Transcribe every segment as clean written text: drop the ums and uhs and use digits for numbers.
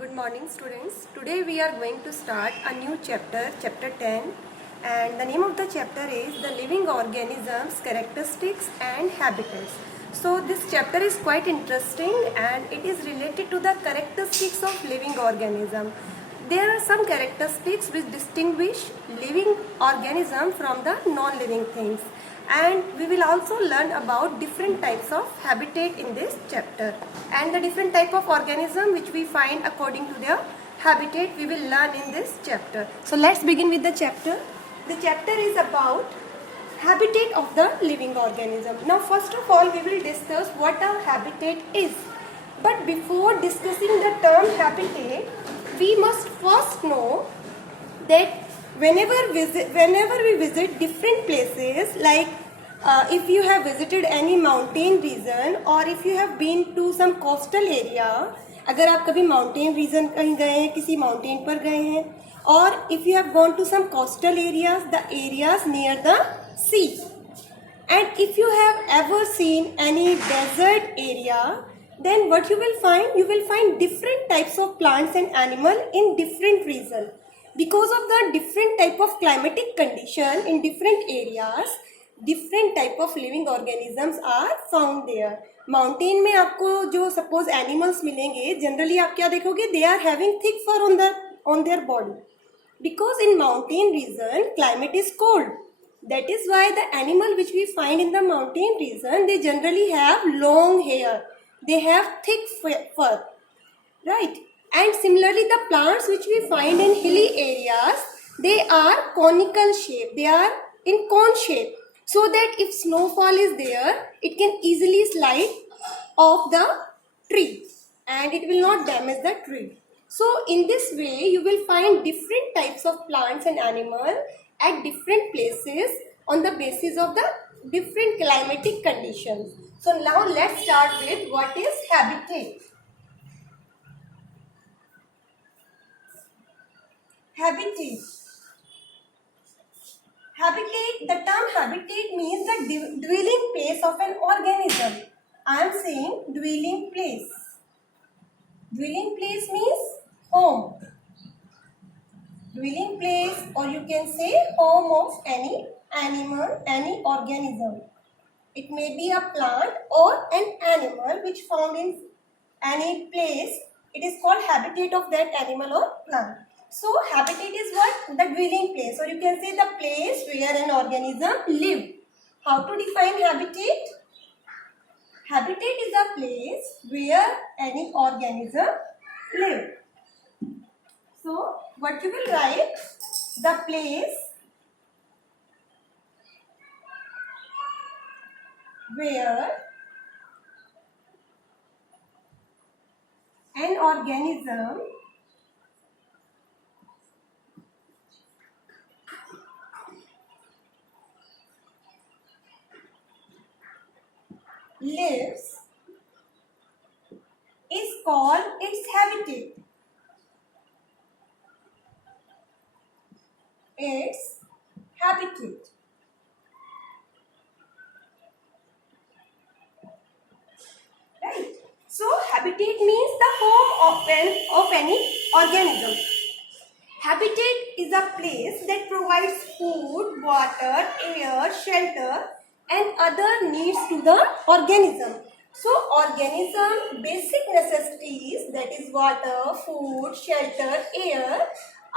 Good morning students. Today we are going to start a new chapter, chapter 10, and the name of the chapter is the living organisms, characteristics and habitats. So this chapter is quite interesting and it is related to the characteristics of living organism. There are some characteristics which distinguish living organism from the non-living things, and we will also learn about different types of habitat in this chapter, and the different type of organism which we find according to their habitat we will learn in this chapter. So let's begin with the chapter. The chapter is about habitat of the living organism. Now first of all we will discuss what a habitat is. But before discussing the term habitat, we must first know that whenever we visit different places, like if you have visited any mountain region or if you have been to some coastal area, अगर आप कभी mountain region कहीं गए हैं, किसी mountain पर गए हैं, और if you have gone to some coastal areas, the areas near the sea, and if you have ever seen any desert area, then what you will find different types of plants and animal in different region. Because of the different type of climatic condition in different areas, different type of living organisms are found there. Mountain में आपको जो suppose animals मिलेंगे, generally आप क्या देखोगे, they are having thick fur on their body, because in mountain region climate is cold. That is why the animal which we find in the mountain region, they generally have long hair, they have thick fur, right? And similarly the plants which we find in hilly areas, they are conical shape, they are in cone shape, so that if snowfall is there, it can easily slide off the tree and it will not damage the tree. So in this way you will find different types of plants and animals at different places on the basis of the different climatic conditions. So now let's start with what is habitat. Habitat. Habitat, the term habitat means the dwelling place of an organism. I am saying dwelling place. Dwelling place means home. Dwelling place, or you can say home of any animal, any organism. It may be a plant or an animal which found in any place. It is called habitat of that animal or plant. So habitat is what? The dwelling place, or you can say the place where an organism lives. How to define habitat? Habitat is a place where any organism lives. So what you will write? The place where an organism lives is called its habitat. Its habitat. Right. So habitat means the home of any organism. Habitat is a place that provides food, water, air, shelter and other needs to the organism. So organism basic necessities, that is water, food, shelter, air,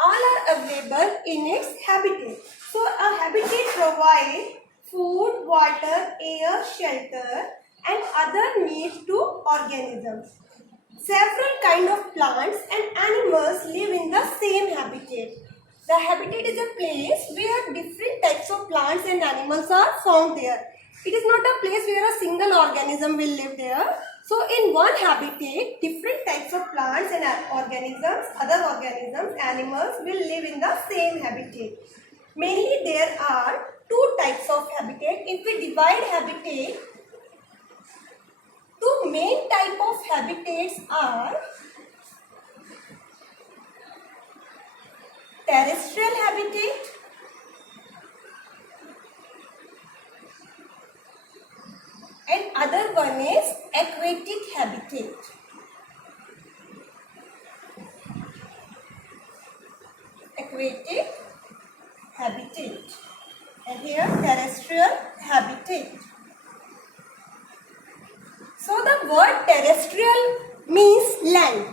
all are available in its habitat. So a habitat provides food, water, air, shelter and other needs to organisms. Several kinds of plants and animals live in the same habitat. The habitat is a place where different types of plants and animals are found there. It is not a place where a single organism will live there. So in one habitat, different types of plants and organisms, other organisms, animals will live in the same habitat. Mainly there are two types of habitat. If we divide habitat, two main type of habitats are terrestrial habitat and other one is aquatic habitat. aquatic habitat, and here terrestrial habitat. So the word terrestrial means land.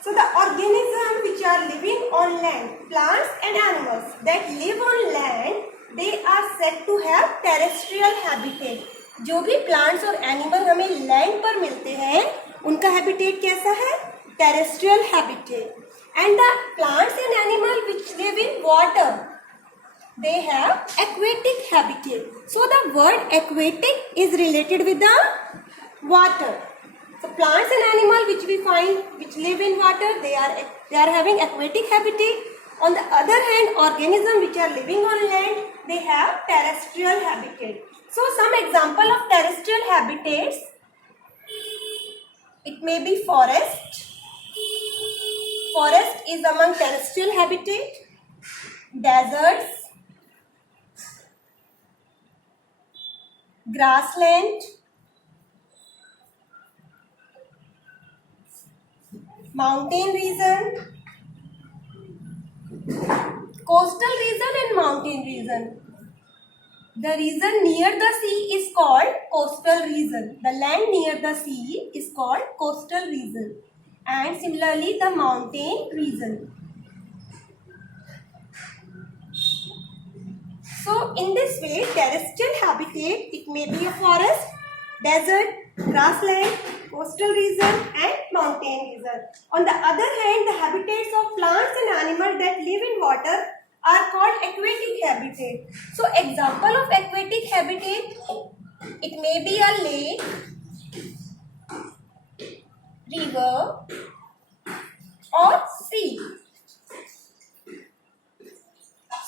So the organisms which are living on land, plants and animals that live on land, they are said to have terrestrial habitat. जो भी plants और animal हमें land पर मिलते हैं, उनका habitat कैसा है? Terrestrial habitat. And the plants and animals which live in water, they have aquatic habitat. So the word aquatic is related with the water. So plants and animals which we find which live in water, they are having aquatic habitat. On the other hand, organisms which are living on land, they have terrestrial habitat. So some example of terrestrial habitats, it may be forest. Forest is among terrestrial habitat. Deserts, grassland, mountain region, coastal region and mountain region. The region near the sea is called coastal region. The land near the sea is called coastal region. And similarly the mountain region. So in this way, terrestrial habitat, it may be a forest, desert, grassland, coastal region and mountain region. On the other hand, the habitats of plants and animals that live in water are called aquatic habitat. So example of aquatic habitat, it may be a lake, river or sea.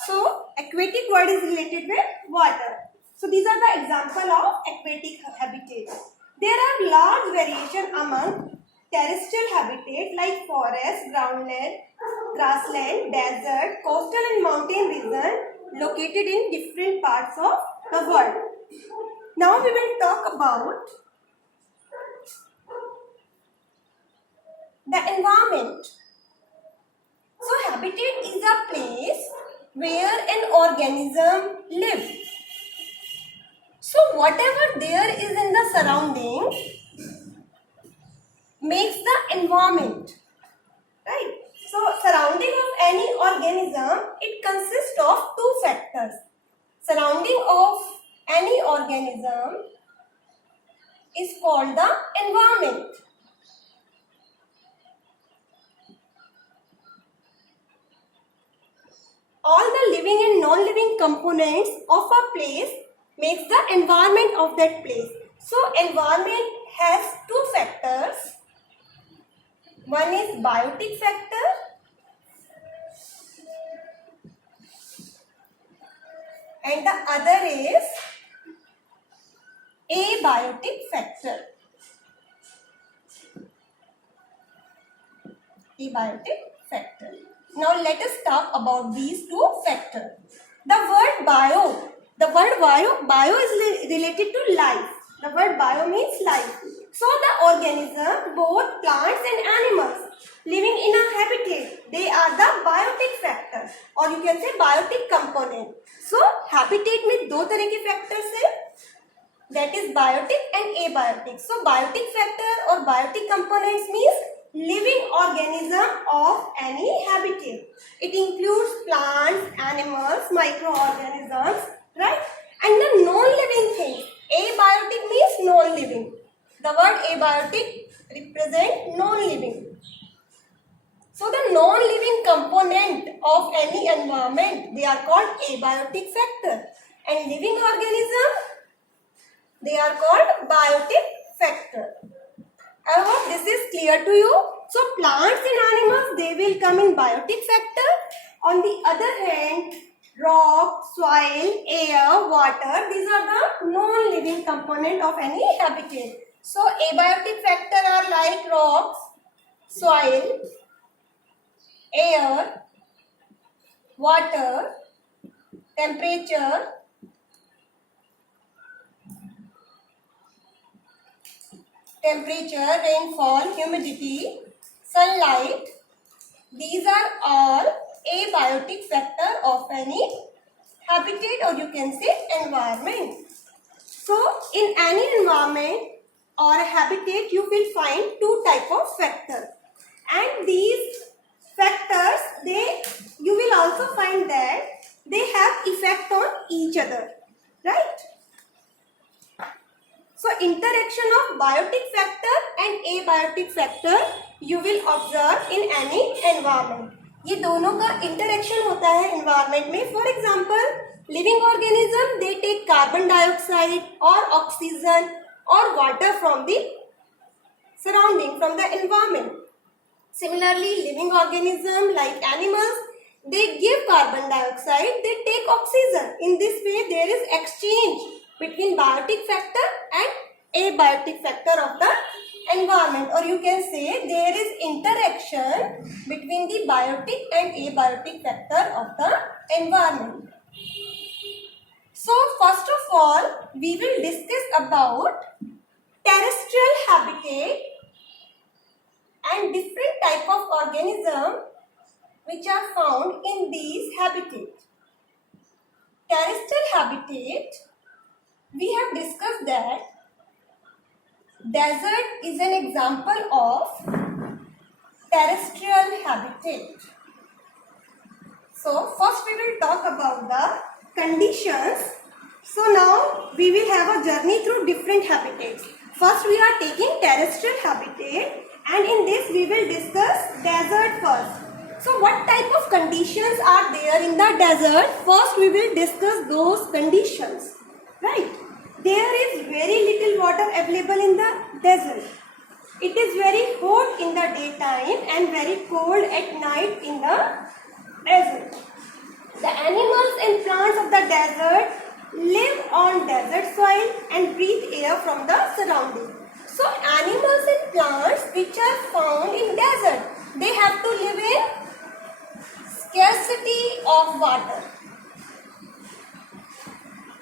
So aquatic word is related with water. So these are the example of aquatic habitat. There are large variation among terrestrial habitat like forest, groundland, grassland, desert, coastal and mountain region located in different parts of the world. Now we will talk about the environment. So habitat is a place where an organism lives. So whatever there is in the surrounding makes the environment, right? So surrounding of any organism, it consists of two factors. Surrounding of any organism is called the environment. All the living and non-living components of a place makes the environment of that place. So environment has two factors. One is biotic factor and the other is abiotic factor. Abiotic factor. Now let us talk about these two factors. The word bio is related to life. The word bio means life. So the organism, both plants and animals living in a habitat, they are the biotic factor or you can say biotic component. So habitat में दो तरह के factors हैं, that is biotic and abiotic. So biotic factor or biotic components means living organism of any habitat. It includes plants, animals, microorganisms, right? And the non-living things. Abiotic means non-living. The word abiotic represents non-living. So the non-living component of any environment, they are called abiotic factor. And living organism, they are called biotic factor. I hope this is clear to you. So plants and animals, they will come in biotic factor. On the other hand, rock, soil, air, water, these are the non-living component of any habitat. So abiotic factor are like rocks, soil, air, water, temperature, rainfall, humidity, sunlight. These are all abiotic factor of any habitat, or you can say environment. So in any environment or a habitat, you will find two type of factors, and these factors, you will also find that they have effect on each other, right? So interaction of biotic factor and abiotic factor you will observe in any environment. ये दोनों का interaction होता है environment में. For example, living organism, they take carbon dioxide or oxygen or water from the surrounding, from the environment. Similarly, living organism like animals, they give carbon dioxide, they take oxygen. In this way, there is exchange between biotic factor and abiotic factor of the environment, or you can say there is interaction between the biotic and abiotic factor of the environment. So first of all, we will discuss about terrestrial habitat and different type of organism which are found in these habitats. Terrestrial habitat, we have discussed that desert is an example of terrestrial habitat. So first we will talk about the conditions. So now we will have a journey through different habitats. First we are taking terrestrial habitat, and in this we will discuss desert first. So what type of conditions are there in the desert? First we will discuss those conditions, right? There is very little water available in the desert. It is very hot in the daytime and very cold at night in the desert. The animals and plants of the desert live on desert soil and breathe air from the surrounding. So animals and plants which are found in desert, they have to live in scarcity of water.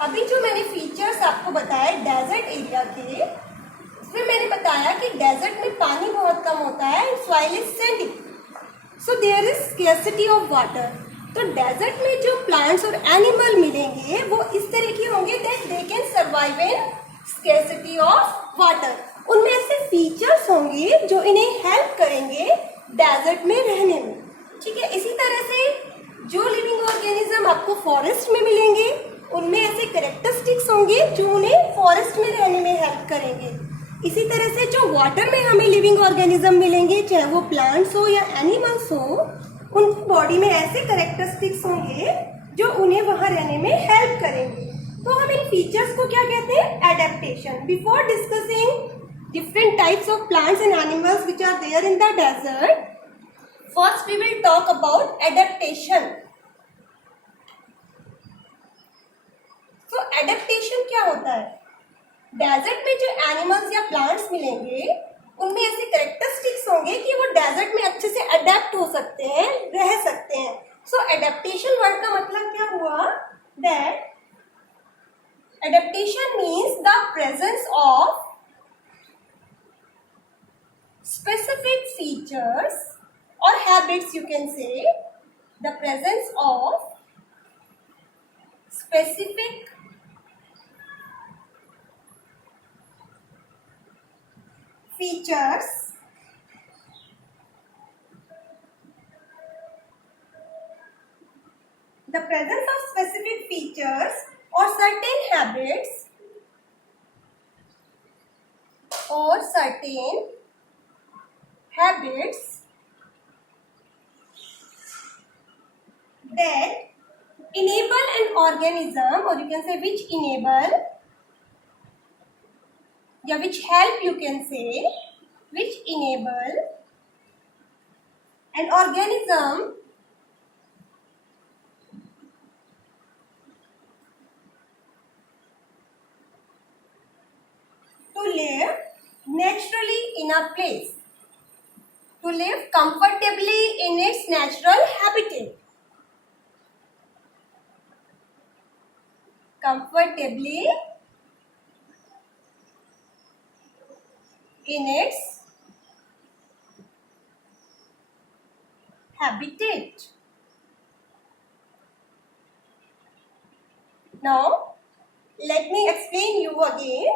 अभी जो मैंने features आपको बताए desert area के, उसमें मैंने बताया कि डेजर्ट में पानी बहुत कम होता है and soil is sandy, so there is scarcity of water. तो डेजर्ट में जो प्लांट्स और एनिमल मिलेंगे वो इस तरह के होंगे that they can survive in scarcity of water. उनमें ऐसे फीचर्स होंगे जो इन्हें हेल्प करेंगे डेजर्ट में रहने में. ठीक है, इसी तरह से जो लिविंग ऑर्गेनिज्म आपको फॉरेस्ट में मिलेंगे उनमें ऐसे कैरेक्टरिस्टिक्स होंगे जो उन्हें फॉरेस्ट में रहने में हेल्प करेंगे. इसी तरह से जो वाटर में हमें लिविंग ऑर्गेनिज्म मिलेंगे, चाहे वो प्लांट्स हो या एनिमल्स हो, उनकी बॉडी में ऐसे कैरेक्टरिस्टिक्स होंगे जो उन्हें वहां रहने में हेल्प करेंगे. तो हम इन फीचर्स को क्या कहते हैं? Adaptation. Before discussing different types of plants and animals which are there in the desert, first we will talk about adaptation. तो एडेप्टेशन क्या होता है? डेजर्ट में जो एनिमल्स या प्लांट्स मिलेंगे उनमें ऐसे कैरेक्टरिस्टिक्स होंगे कि वो डेजर्ट में अच्छे से अडेप्ट हो सकते हैं, रह सकते हैं. सो एडेप्टेशन वर्ड का मतलब क्या हुआ? That adaptation means the presence of specific features or habits, you can say, the presence of specific features the presence of specific features or certain habits that enable an organism, or you can say which enable, या which help, you can say, which enable an organism to live naturally in a place, to live comfortably in its natural habitat. Comfortably in its habitat. Now, let me explain you again.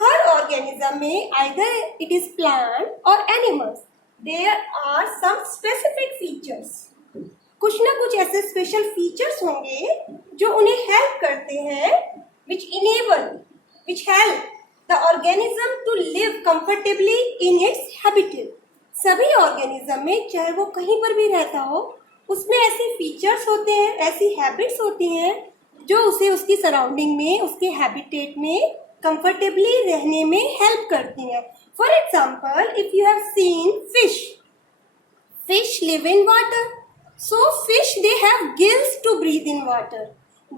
Her organism में either it is plant or animals, there are some specific features. कुछ ना कुछ ऐसे special features होंगे जो उन्हें help करते हैं, which help the organism to live comfortably in its habitat. सभी ऑर्गेनिज्म में, चाहे वो कहीं पर भी रहता हो, उसमें ऐसे फीचर्स होते हैं, ऐसी हैबिट्स होती हैं जो उसे उसकी सराउंडिंग में, उसके हैबिटेट में कंफर्टेबली रहने में हेल्प करती हैं. For example, if you have scene fish live in water. So fish, they have gills to breathe in water.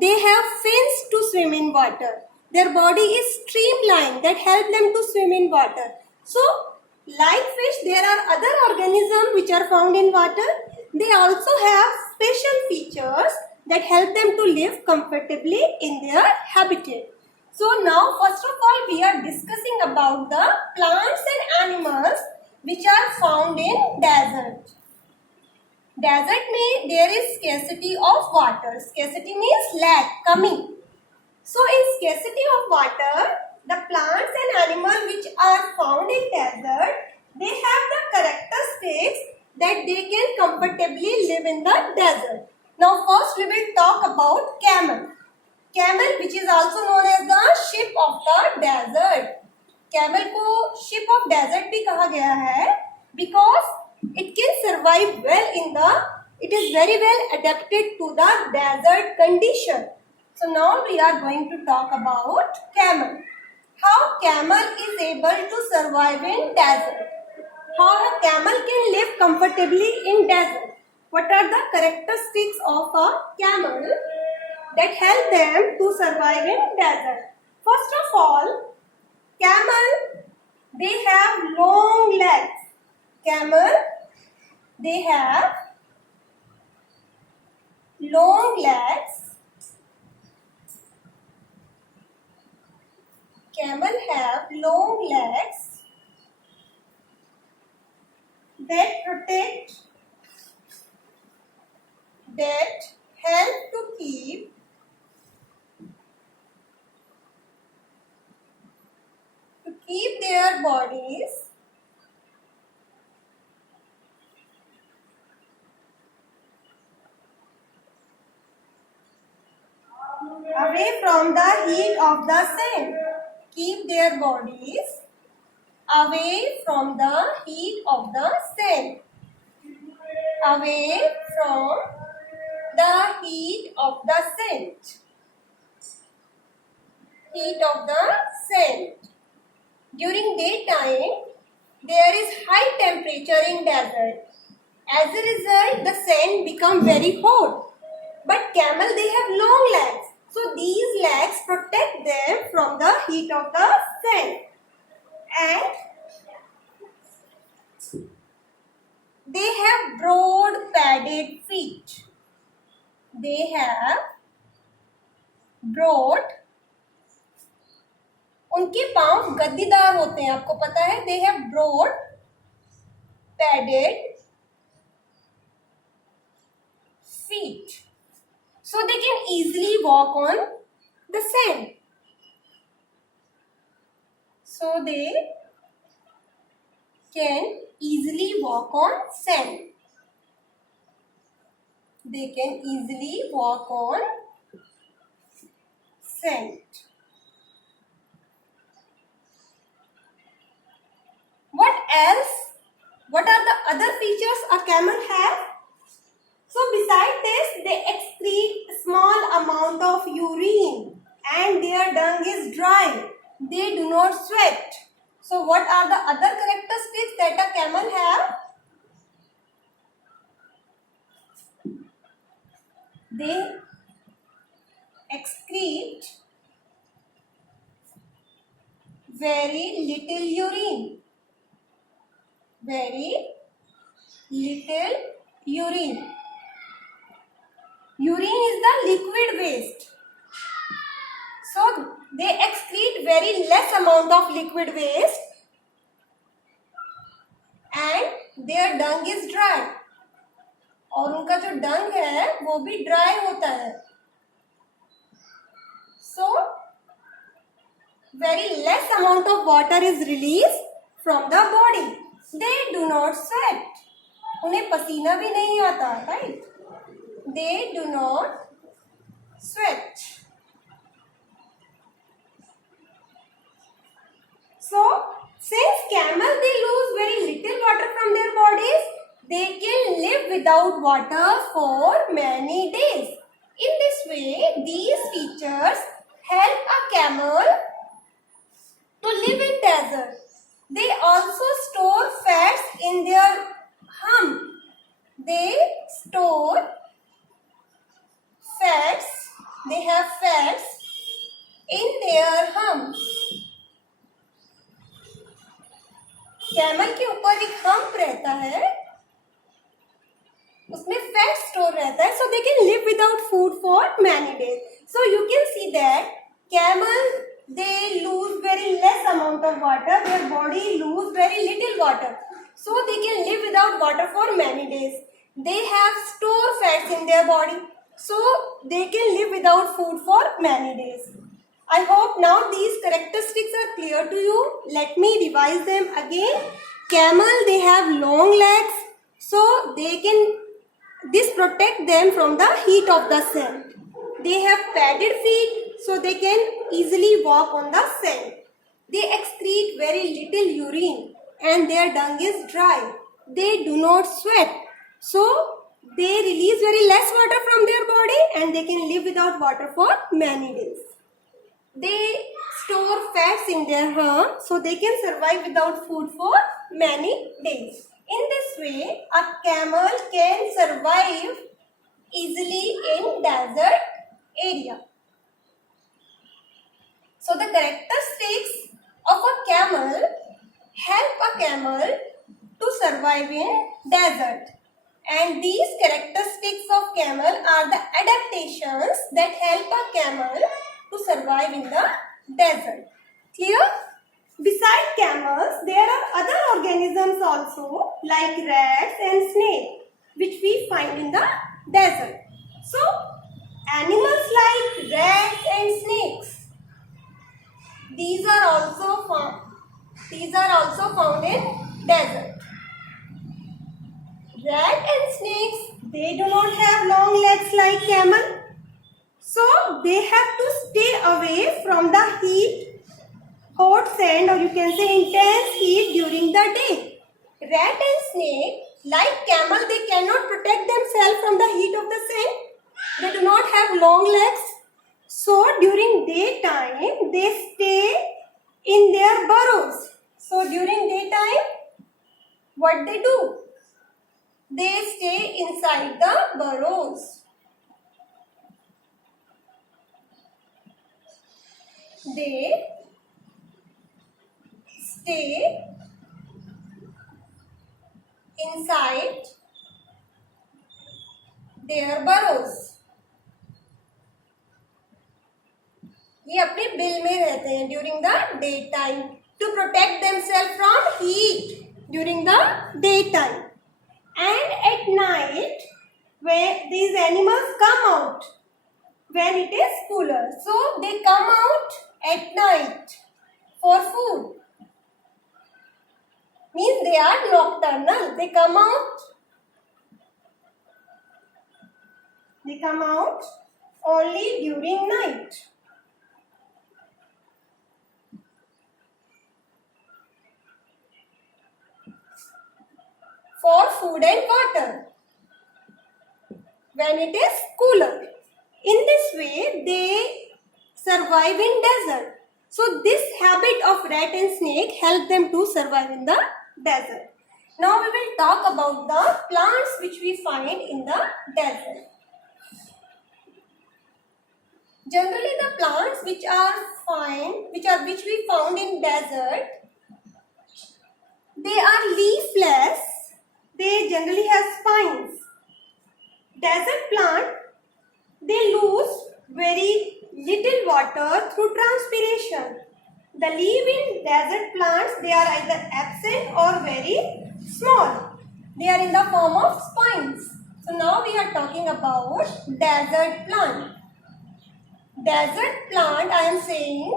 They have fins to swim in water. Their body is streamlined that help them to swim in water. So like fish, there are other organisms which are found in water. They also have special features that help them to live comfortably in their habitat. So now first of all we are discussing about the plants and animals which are found in desert. Desert में there is scarcity of water. Scarcity means lack, कमी. So in scarcity of water, the plants and animals which are found in desert, they have the characteristics that they can comfortably live in the desert. Now first we will talk about camel. Camel, which is also known as the ship of the desert. Camel को ship of desert भी कहा गया है because it can survive well it is very well adapted to the desert condition. So now we are going to talk about camel. How camel is able to survive in desert. How a camel can live comfortably in desert. What are the characteristics of a camel that help them to survive in desert? First of all, camel, they have long legs. Camel, they have long legs. Camel have long legs that protect, that help to keep their bodies away from the heat of the sun. Keep their bodies away from the heat of the sun. Away from the heat of the sun. Heat of the sun. During daytime, there is high temperature in desert. As a result, the sun become very hot. But camel, they have long legs. So these legs protect them from the heat of the sun. And they have broad padded feet. They have broad, उनके पांव गद्दीदार होते हैं, आपको पता है. They have broad padded feet. So they can easily walk on the sand. So they can easily walk on sand. They can easily walk on sand. What else? What are the other features a camel have? So besides this, they excrete small amount of urine and their dung is dry. They do not sweat. So what are the other characteristics that a camel have? They excrete very little urine. Very little urine. Urine is the liquid waste. So they excrete very less amount of liquid waste and their dung is dry. और उनका जो डंग है वो भी dry होता है. So very less amount of water is released from the body. They do not sweat. उन्हें पसीना भी नहीं आता, right? They do not sweat. So, since camel they lose very little water from their bodies, they can live without water for many days. In this way, these features help a camel to live in desert. They also store fats in their hump. They store fats. They have fats in their humps. Camel के ऊपर एक hump रहता है, उसमें fat store रहता है, so they can live without food for many days. So you can see that camel they lose very less amount of water, their body lose very little water, so they can live without water for many days. They have store fats in their body, so they can live without food for many days. I hope now these characteristics are clear to you. Let me revise them again. Camel, they have long legs, so this protect them from the heat of the sun. They have padded feet, so they can easily walk on the sand. They excrete very little urine and their dung is dry. They do not sweat, so they release very less water from their body and they can live without water for many days. They store fats in their hump, so they can survive without food for many days. In this way, a camel can survive easily in desert area. So the characteristics of a camel help a camel to survive in desert. And these characteristics of camel are the adaptations that help a camel to survive in the desert. Clear? Besides camels, there are other organisms also like rats and snakes which we find in the desert. So, animals like rats and snakes, these are also found in desert. Rat and snakes, they do not have long legs like camel. So, they have to stay away from the heat, hot sand, or you can say intense heat during the day. Rat and snake, like camel, they cannot protect themselves from the heat of the sun. They do not have long legs. So, during daytime, they stay in their burrows. So, during daytime, what they do? They stay inside the burrows. They stay inside their burrows. ये अपने bill में रहते हैं during the daytime to protect themselves from heat during the daytime. And at night, when these animals come out, when it is cooler, so they come out at night for food. Means they are nocturnal. They come out only during night. For food and water when it is cooler. In this way, they survive in desert. So, this habit of rat and snake help them to survive in the desert. Now, we will talk about the plants which we find in the desert. Generally, the plants which we found in desert, they are leafless. They generally have spines. Desert plant, they lose very little water through transpiration. The leaf in desert plants, they are either absent or very small. They are in the form of spines. So now we are talking about desert plant. desert plant, I am saying,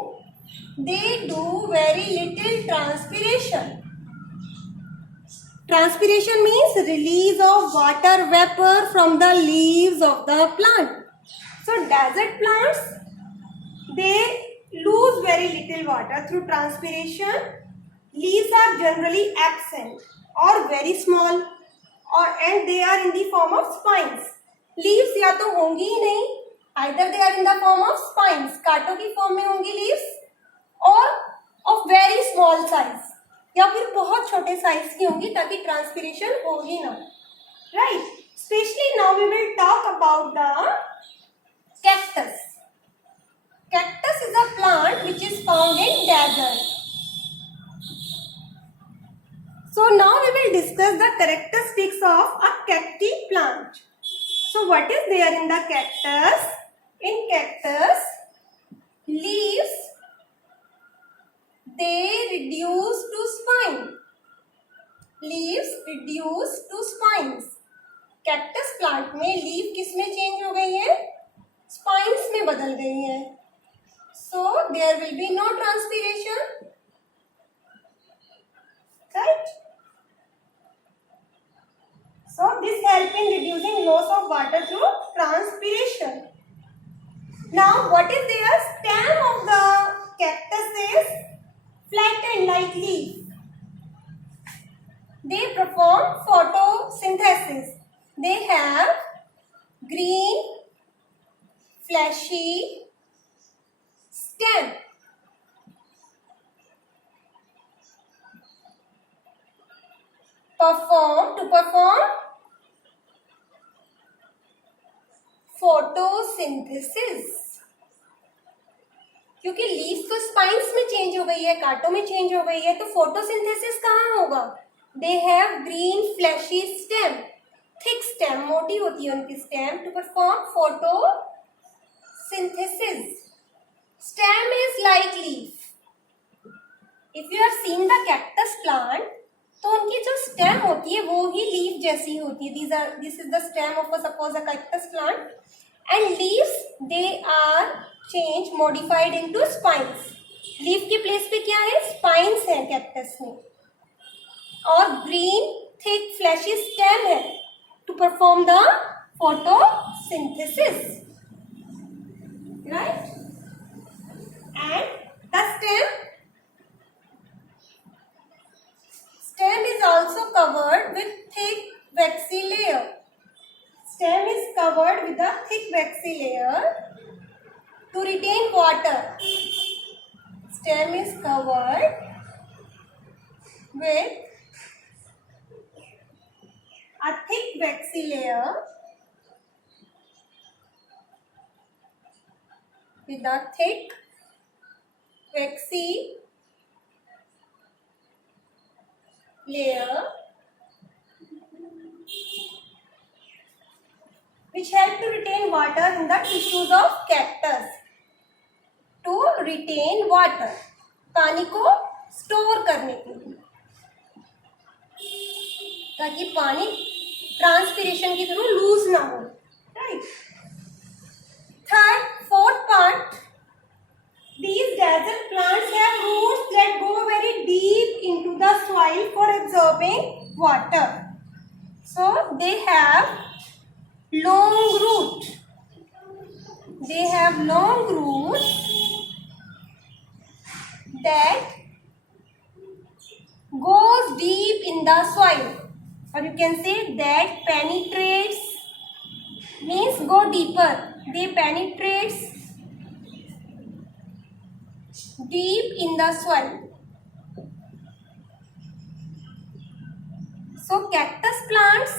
they do very little transpiration. Transpiration means release of water vapor from the leaves of the plant. So desert plants, they lose very little water through transpiration. Leaves are generally absent or very small, and they are in the form of spines. Leaves या तो होंगी ही नहीं, either they are in the form of spines, कांटों की form में होंगी leaves, और of very small size, या फिर बहुत छोटे साइज की होंगी ताकि ट्रांसपिरेशन हो ही ना. Right. Specially now we will talk about the cactus. Cactus is a plant which is found in desert. So now we will discuss the characteristics of a cacti plant. So what is there in the cactus? In cactus, leaves, they reduce to spine. Leaves reduce to spines. Cactus plant में leaf किस में change हो गई है? Spines में बदल गई है. So there will be no transpiration. Right? So this helps in reducing loss of water through transpiration. Now what is their stem of the cactus is flattened like leaf. They perform photosynthesis. They have green, fleshy stem. To perform photosynthesis. क्योंकि leaves तो spines में change हो गई है, कांटों में change हो गई है, तो फोटोसिंथेसिस कहाँ होगा? They have green fleshy stem, thick stem, मोटी होती है उनकी stem, to perform photosynthesis. Stem is like leaf. If you have seen the cactus plant, तो उनकी जो स्टेम होती है वो ही लीफ जैसी होती है. This is the stem of suppose a cactus plant, and leaves they are change modified into spines. Leaf की प्लेस पे क्या है? स्पाइन्स है कैक्टस में, और ग्रीन थिक फ्लैशी स्टेम है to perform the photosynthesis. Right. And the stem is also covered with thick waxy layer. Stem is covered with a thick waxy layer to retain water. Stem is covered with a thick waxy layer which help to retain water in the tissues of cactus. To retain water, पानी को store करने के लिए, ताकि पानी transpiration के through loose ना हो. Right. Fourth part, these desert plants have roots that go very deep into the soil for absorbing water. So they have long roots. They have long roots that goes deep in the soil, or you can say that penetrates, means go deeper. They penetrates deep in the soil. So cactus plants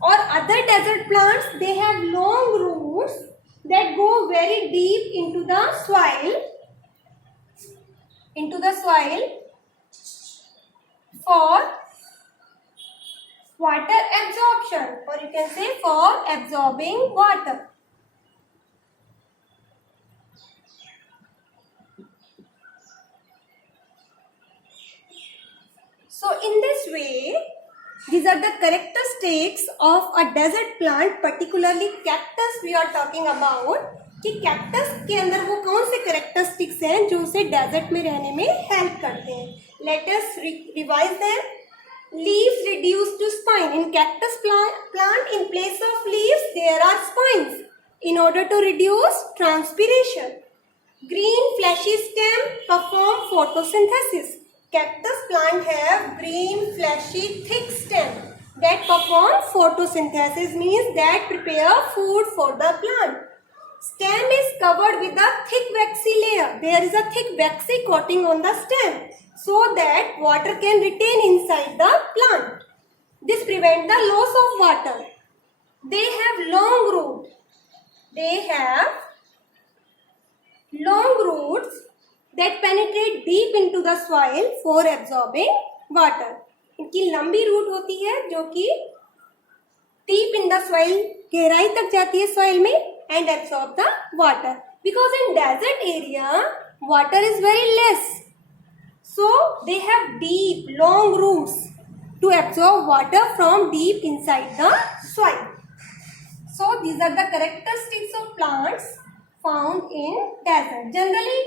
or other desert plants, they have long roots that go very deep into the soil for water absorption, or you can say for absorbing water. So in this way, these are the characteristics of a desert plant, particularly cactus we are talking about. कि cactus के अंदर वो कौन से characteristics हैं जो उसे desert में रहने में हेल्प करते हैं. Let us revise them. Leaves reduce to spine. In cactus plant, in place of leaves, there are spines in order to reduce transpiration. Green fleshy stem perform photosynthesis. Cactus plant have green fleshy thick stem that perform photosynthesis, means that prepare food for the plant. Stem is covered with a thick waxy layer. There is a thick waxy coating on the stem so that water can retain inside the plant. This prevents the loss of water. They have long roots. They have long roots that penetrate deep into the soil for absorbing water. इनकी लंबी root होती है जो कि deep in the soil, गहराई तक जाती है soil में and absorb the water. Because in desert area, water is very less. So they have deep, long roots to absorb water from deep inside the soil. So these are the characteristics of plants found in desert. Generally,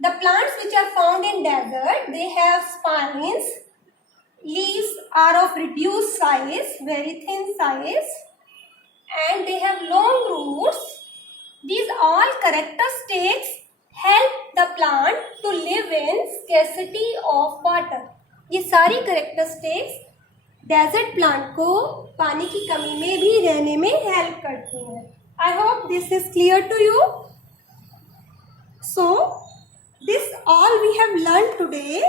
the plants which are found in desert, they have spines, leaves are of reduced size, very thin size, and they have long roots. These all characteristics help the plant to live in scarcity of water. ये सारी characteristics desert plant को पानी की कमी में भी रहने में help करती हैं. I hope this is clear to you. So this all we have learned today,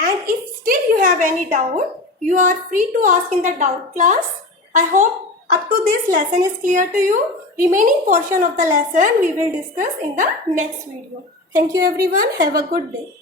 and if still you have any doubt, you are free to ask in the doubt class. I hope up to this lesson is clear to you. Remaining portion of the lesson we will discuss in the next video. Thank you everyone. Have a good day.